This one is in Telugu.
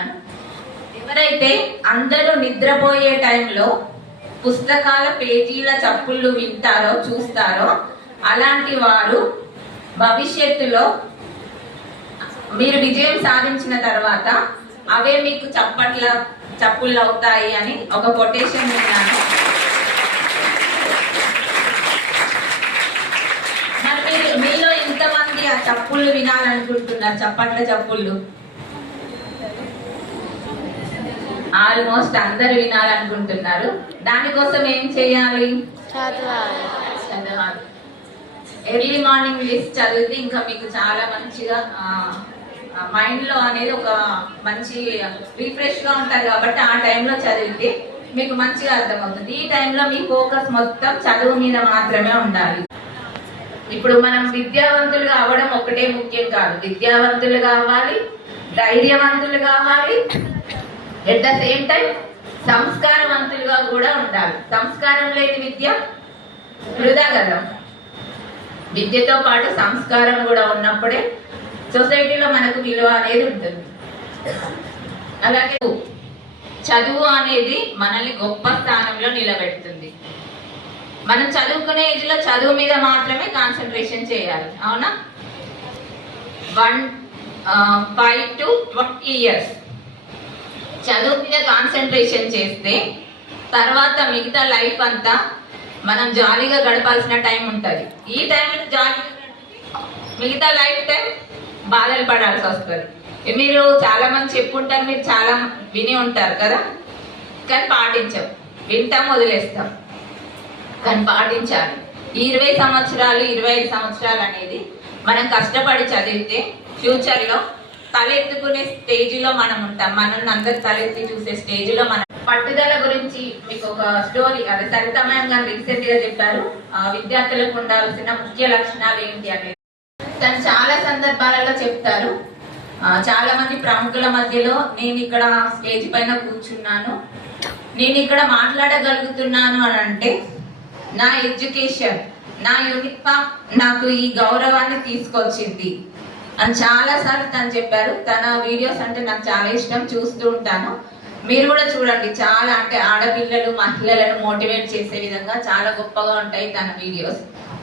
ఎవరైతే అందరూ నిద్రపోయే టైంలో పుస్తకాల పేజీల చప్పుళ్ళు వింటారో చూస్తారో అలాంటి వారు భవిష్యత్తులో మీరు విజయం సాధించిన తర్వాత అవే మీకు చప్పుళ్ళు అవుతాయి అని ఒక కొటేషన్ విన్నాను. మరి మీలో ఇంతమంది ఆ చప్పుళ్ళు వినాలనుకుంటున్నారు? చప్పుళ్ళు ఆల్మోస్ట్ అందరు వినాలనుకుంటున్నారు. దానికోసం ఏం చేయాలి? చదవాలి. ఎర్లీ మార్నింగ్ లిస్ట్ చదివితే ఇంకా మీకు చాలా మంచిగా మైండ్ లో అనేది ఒక మంచి రిఫ్రెష్ గా ఉంటారు కాబట్టి ఆ టైంలో చదివితే మీకు మంచిగా అర్థమవుతుంది. ఈ టైంలో మీ ఫోకస్ మొత్తం చదువు మీద మాత్రమే ఉండాలి. ఇప్పుడు మనం విద్యావంతులుగా అవ్వడం ఒకటే ముఖ్యం కాదు. విద్యావంతులు కావాలి, ధైర్యవంతులు కావాలి, ఎట్ ద సేమ్ టైం సంస్కారవంతులుగా కూడా ఉండాలి. సంస్కారం లేని విద్య వృధా కదా. విద్యతో పాటు సంస్కారం కూడా ఉన్నప్పుడే సొసైటీలో మనకు విలువ అనేది ఉంటుంది. అలాగే చదువు అనేది మనల్ని గొప్ప స్థానంలో నిలబెడుతుంది. మనం చదువుకునే ఏజ్ లో చదువు మీద మాత్రమే కాన్సన్ట్రేషన్ చేయాలి, అవునా? 5 to 20 years చదువు మీద కాన్సన్ట్రేషన్ చేస్తే తర్వాత మిగతా లైఫ్ అంతా మనం జాలీగా గడపాల్సిన టైం ఉంటుంది. ఈ టైంలో జాలీగా మిగతా లైఫ్ టైం బాధలు పడాల్సి వస్తుంది. మీరు చాలా మంది చెప్పుంటారు, మీరు చాలా విని ఉంటారు కదా, కానీ పాటించాం. వింటాం, వదిలేస్తాం, కానీ పాటించాలి. 20 సంవత్సరాలు 25 సంవత్సరాలు అనేది మనం కష్టపడి చదివితే ఫ్యూచర్లో తలెత్తుకునే స్టేజ్లో మనం ఉంటాం. మనల్ని అందరు తలెత్తి చూసే స్టేజ్లో మనం. పట్టుదల గురించి మీకు ఒక స్టోరీ, అదే సరితమయం గారు రీసెంట్ గా చెప్పారు, విద్యార్థులకు ఉండాల్సిన ముఖ్య లక్షణాలు ఏంటి అనేది. తను చాలా సందర్భాలలో చెప్తారు. చాలా మంది ప్రముఖుల మధ్యలో నేను ఇక్కడ స్టేజ్ పైన కూర్చున్నాను, నేను ఇక్కడ మాట్లాడగలుగుతున్నాను అని అంటే నా ఎడ్యుకేషన్, నా యూనిఫామ్ నాకు ఈ గౌరవాన్ని తీసుకొచ్చింది అని చాలా సార్లు తను చెప్పారు. తన వీడియోస్ అంటే నాకు చాలా ఇష్టం, చూస్తూ ఉంటాను. మీరు కూడా చూడండి. చాలా అంటే ఆడపిల్లలు మహిళలను మోటివేట్ చేసే విధంగా చాలా గొప్పగా ఉంటాయి తన వీడియోస్.